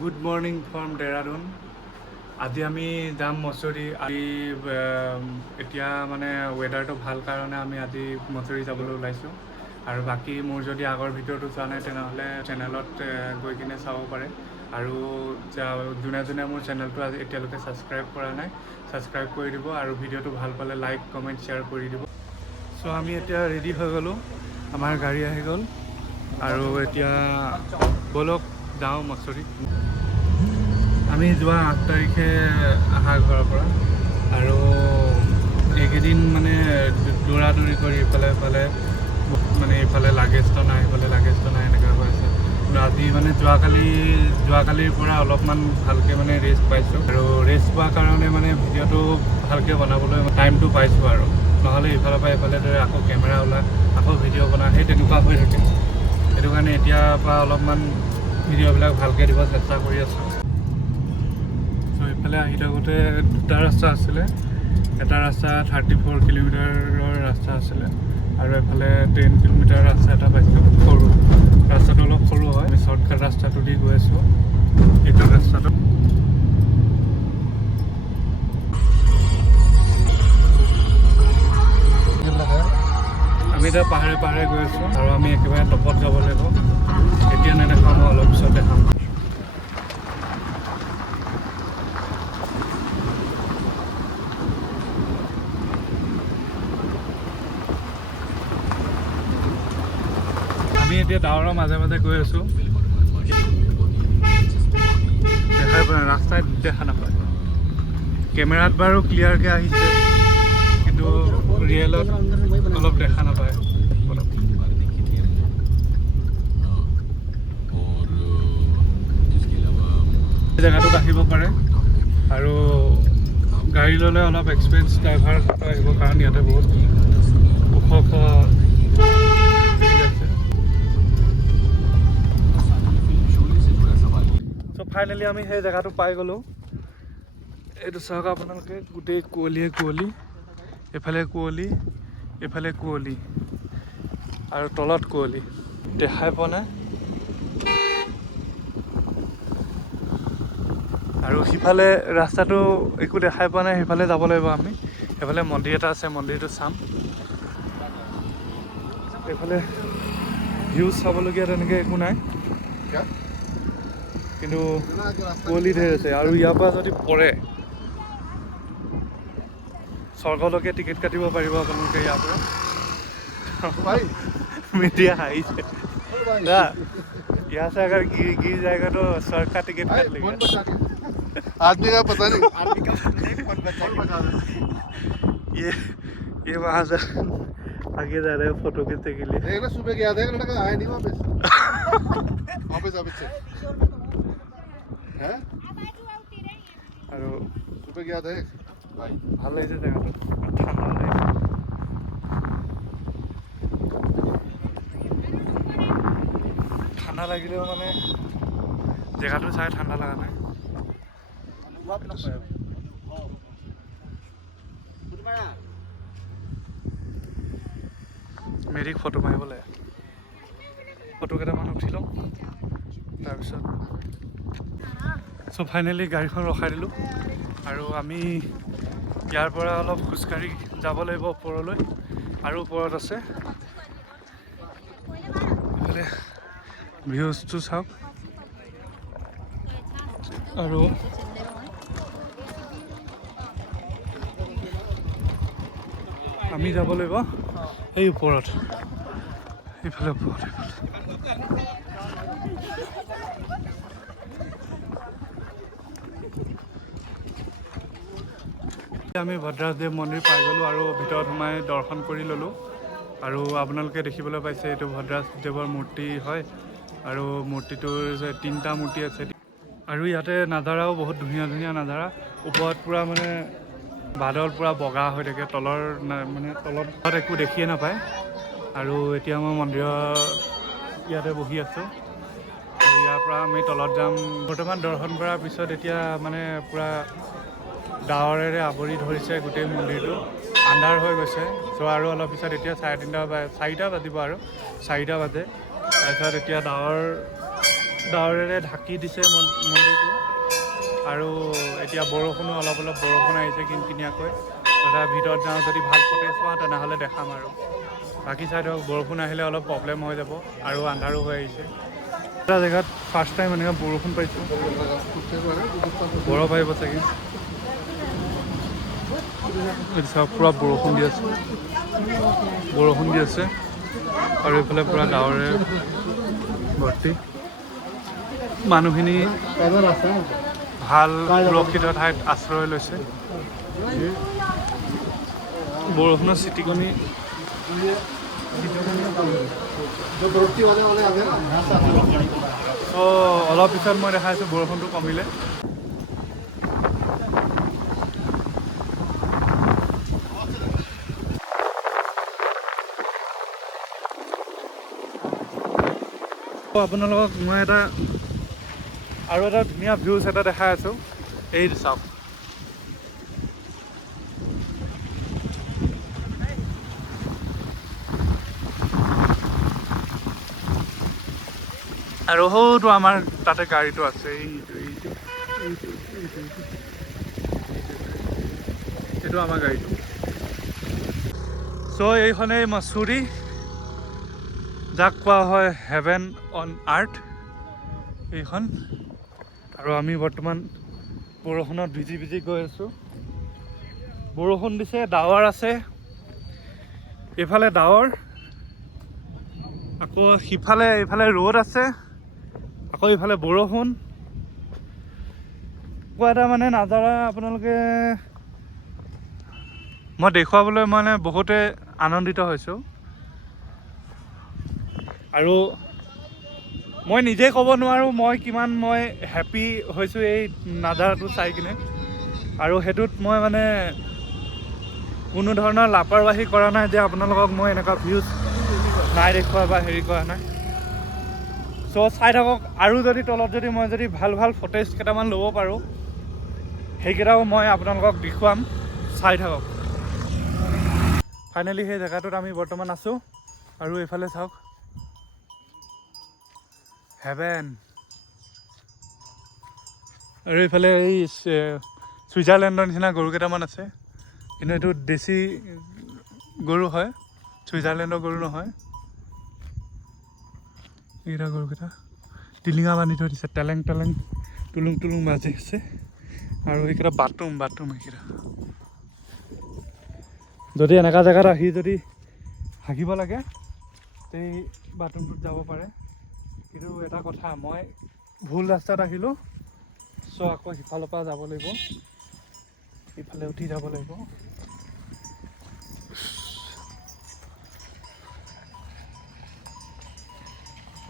Good morning from Dehradun. আজি আমি যাম মছুৰী। এতিয়া মানে ৱেডাৰটো ভাল কাৰণে আমি আজি মছুৰী যাবলৈ ওলাইছোঁ। আৰু বাকী মোৰ যদি আগৰ ভিডিঅ'টো চোৱা নাই তেনেহ'লে চেনেলত গৈ কিনে চাব পাৰে। আৰু যোনে যোনে মোৰ চেনেলটো আজি এতিয়ালৈকে ছাবস্ক্ৰাইব কৰা নাই ছাবস্ক্ৰাইব কৰি দিব, আৰু ভিডিঅ'টো ভাল পালে লাইক কমেণ্ট শ্বেয়াৰ কৰি দিব। চ' আমি এতিয়া ৰেডি হৈ গ'লোঁ, আমাৰ গাড়ী আহি গ'ল আৰু এতিয়া ব'লক যাওঁ মছুৰী। আমি যোৱা 8 তাৰিখে অহা ঘৰৰ পৰা, আৰু এইকেইদিন মানে দৌৰা দৌৰি কৰি ইফালে মানে এইফালে লাগেজটো নাই এনেকুৱা হৈ আছে। কিন্তু আজি মানে যোৱাকালিৰ পৰা অলপমান ভালকৈ মানে ৰেষ্ট পাইছোঁ, আৰু ৰেষ্ট পোৱাৰ কাৰণে মানে ভিডিঅ'টো ভালকৈ বনাবলৈ টাইমটো পাইছোঁ। আৰু নহ'লে ইফালৰ পৰা এইফালে দৰে আকৌ কেমেৰা ওলাই আকৌ ভিডিঅ' বনা সেই তেনেকুৱা হৈ থাকে। সেইটো কাৰণে এতিয়াৰ পৰা অলপমান ভিডিঅ'বিলাক ভালকৈ দিব চেষ্টা কৰি আছোঁ। চ' এইফালে আহি থাকোঁতে দুটা ৰাস্তা আছিলে, এটা ৰাস্তা 34 কিলোমিটাৰৰ ৰাস্তা আছিলে, আৰু এফালে 10 কিলোমিটাৰ ৰাস্তা এটা পাইছিলোঁ সৰু। ৰাস্তাটো অলপ সৰু হয়, আমি শ্বৰ্টকাট ৰাস্তাটো দি গৈ আছোঁ। এইটো ৰাস্তাটো আমি এতিয়া পাহাৰে গৈ আছোঁ, আৰু আমি একেবাৰে টপত যাব লাগিব। এতিয়া নেদেখাওঁ, মই অলপ পিছত দেখাম। আমি এতিয়া ডাৱৰৰ মাজে গৈ আছোঁ। দেখাই পোৱা নাই, ৰাস্তাত দেখা নাপায়। কেমেৰাত বাৰু ক্লিয়াৰকৈ আহিছে, কিন্তু ৰিয়েলত অলপ দেখা নাপায়। জেগাটোত আহিব পাৰে, আৰু গাড়ী ল'লে অলপ এক্সপেৰিয়েঞ্চ ড্ৰাইভাৰ আহিব, কাৰণ ইয়াতে বহুত ওখ চ' ফাইনেলি আমি সেই জেগাটো পাই গ'লোঁ। এইটো চাওক আপোনালোকে, গোটেই কুঁৱলী, এইফালে কুঁৱলী আৰু তলত কুঁৱলী, দেখাই পোৱা নাই। আৰু সিফালে ৰাস্তাটো একো দেখাই পোৱা নাই, সিফালে যাব লাগিব আমি। সেইফালে মন্দিৰ এটা আছে, মন্দিৰটো চাম। এইফালে ভিউজ চাবলগীয়া তেনেকৈ একো নাই, কিন্তু কুঁৱলী ধেৰ আছে। আৰু ইয়াৰ পৰা যদি পৰে, স্বৰ্গলৈকে টিকেট কাটিব পাৰিব আপোনালোকে ইয়াৰ পৰা। মিডিয়া হাঁহিছে ना, यहाँ से अगर गिर जाएगा तो स्वर्ग का टिकट काट लेगा। आदमी का पता नहीं, ये वहाँ से आगे जा रहे हैं फोटो खींचने के लिए। देख ना सुबह गया था लड़का आया नहीं वापस। वापस से हैं আৰু सुबह गया था भाई। ভাল লাগিছে জেগাটো, ঠাণ্ডা লাগিছে। ঠাণ্ডা লাগিলেও মানে জেগাটো চাই ঠাণ্ডা লগা নাই। মেৰিক ফটো মাৰিবলৈ ফটো কেইটামান উঠি লওঁ, তাৰপিছত চ' ফাইনেলি গাড়ীখন ৰখাই দিলোঁ, আৰু আমি ইয়াৰ পৰা অলপ খোজকাঢ়ি যাব লাগিব ওপৰলৈ। আৰু ওপৰত আছে এইফালে ভিউজটো চাওক। আৰু আমি যাব লাগিব এই ওপৰত, এইফালে ওপৰত। আমি ভদ্ৰাদেৱ মন্দিৰ পাই গ'লোঁ, আৰু ভিতৰত সোমাই দৰ্শন কৰি ল'লোঁ। আৰু আপোনালোকে দেখিবলৈ পাইছে, এইটো ভদ্ৰাদেৱৰ মূৰ্তি হয়, আৰু মূৰ্তিটোৰ যে 3টা মূৰ্তি আছে। আৰু ইয়াতে নাজাৰাও বহুত ধুনীয়া নাজাৰা। ওপৰত পূৰা মানে বাদল পূৰা বগা হৈ থাকে, তলত একো দেখিয়ে নাপায়। আৰু এতিয়া মই মন্দিৰৰ ইয়াতে বহি আছোঁ, আৰু ইয়াৰ পৰা আমি তলত যাম। বৰ্তমান দৰ্শন কৰাৰ পিছত এতিয়া মানে পূৰা ডাৱৰেৰে আৱৰি ধৰিছে গোটেই মন্দিৰটো, আন্ধাৰ হৈ গৈছে। চ' আৰু অলপ পিছত এতিয়া 4:30 বাজিব, আৰু 4টা বাজে। তাৰপিছত এতিয়া ডাৱৰ ডাৱৰেৰে ঢাকি দিছে মন্দিৰটো আৰু এতিয়া বৰষুণো অলপ বৰষুণ আহিছে কিনকিনীয়াকৈ তথা ভিতৰত যাওঁ যদি ভাল ফটেজ পাওঁ তেনেহ'লে দেখাম আৰু বাকী চাইডক বৰষুণ আহিলে অলপ প্ৰব্লেম হৈ যাব আৰু আন্ধাৰো হৈ আহিছে এটা জেগাত ফাৰ্ষ্ট টাইম এনেকৈ বৰষুণ পাইছোঁ বৰফ আহিব চাগে চাওক পূৰা বৰষুণ দি আছে আৰু এইফালে পূৰা ডাৱৰে ভৰ্তি মানুহখিনি ভাল সুৰক্ষিত ঠাইত আশ্ৰয় লৈছে বৰষুণৰ চিটিকনি অলপ পিছত মই দেখাইছোঁ বৰষুণটো কমিলে আপোনালোকক মই আৰু এটা ধুনীয়া ভিউজ এটা দেখাই আছোঁ এই চাওক আৰু সৌটো আমাৰ তাতে গাড়ীটো আছে এইটো আমাৰ গাড়ীটো চ' এইখনেই মছুৰী যাক কোৱা হয় হেভেন অন আৰ্থ এইখন আৰু আমি বৰ্তমান বৰষুণত ভিজি গৈ আছোঁ বৰষুণ দিছে ডাৱৰ আছে এইফালে ডাৱৰ আকৌ এইফালে ৰ'দ আছে আকৌ এইফালে বৰষুণ কোৱা এটা মানে নাজাৰা আপোনালোকে মই দেখুৱাবলৈ মানে বহুতে আনন্দিত হৈছোঁ আৰু মই নিজে ক'ব নোৱাৰোঁ মই কিমান হেপ্পী হৈছোঁ এই নাজাৰাটো চাই কিনে আৰু সেইটোত মই মানে কোনো ধৰণৰ লাপৰৱাহী কৰা নাই যে আপোনালোকক মই এনেকুৱা ভিউজ নাই দেখুওৱা বা হেৰি কৰা নাই চ' চাই থাকক আৰু যদি তলত যদি মই ভাল ফটেজ কেইটামান ল'ব পাৰোঁ সেইকেইটাও মই আপোনালোকক দেখুৱাম চাই থাকক ফাইনেলি সেই জেগাটোত আমি বৰ্তমান আছোঁ আৰু এইফালে চাওক হেভেন আৰু এইফালে এই ছুইজাৰলেণ্ডৰ নিচিনা গৰু কেইটামান আছে কিন্তু এইটো দেশী গৰু হয় ছুইজাৰলেণ্ডৰ গৰু নহয় এইকেইটা গৰুকেইটা টিলিঙা বান্ধি থৈ দিছে টেলেং টুলুং বাজি আছে আৰু এইকেইটা বাথৰুম এইকেইটা যদি এনেকুৱা জেগাত আহি যদি হাগিব লাগে তে বাথৰুমটোত যাব পাৰে কিন্তু এটা কথা মই ভুল ৰাস্তাত আহিলোঁ চ' আকৌ সিফালৰ পৰা যাব লাগিব ইফালে উঠি যাব লাগিব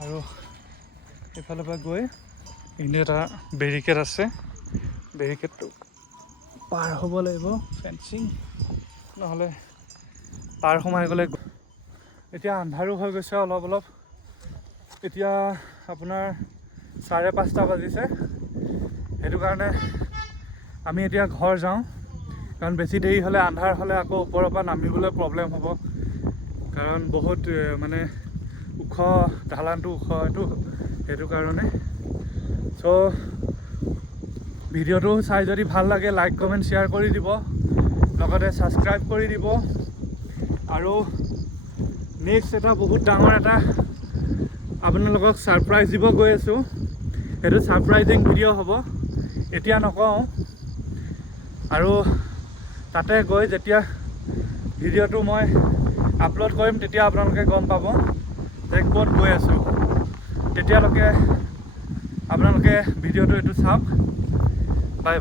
আৰু এইফালৰ পৰা গৈ এনেই এটা বেৰিকেড আছে বেৰিকেডটো পাৰ হ'ব লাগিব ফেঞ্চিং নহ'লে পাৰ সোমাই গ'লে এতিয়া আন্ধাৰো হৈ গৈছে অলপ এতিয়া আপোনাৰ 5:30 বাজিছে সেইটো কাৰণে আমি এতিয়া ঘৰ যাওঁ কাৰণ বেছি দেৰি হ'লে আন্ধাৰ হ'লে আকৌ ওপৰৰ পৰা নামিবলৈ প্ৰব্লেম হ'ব কাৰণ বহুত মানে ওখ ঢালানটো ওখ সেইটো কাৰণে চ' ভিডিঅ'টো চাই যদি ভাল লাগে লাইক কমেণ্ট শ্বেয়াৰ কৰি দিব লগতে ছাবস্ক্ৰাইব কৰি দিব আৰু নেক্সট এটা বহুত ডাঙৰ এটা আপোনালোকক ছাৰপ্ৰাইজ দিব গৈ আছোঁ সেইটো ছাৰপ্ৰাইজিং ভিডিঅ' হ'ব এতিয়া নকওঁ আৰু তাতে গৈ যেতিয়া ভিডিঅ'টো মই আপলোড কৰিম তেতিয়া আপোনালোকে গম পাব যে ক'ত গৈ আছোঁ তেতিয়ালৈকে আপোনালোকে ভিডিঅ'টো এইটো চাওক বাই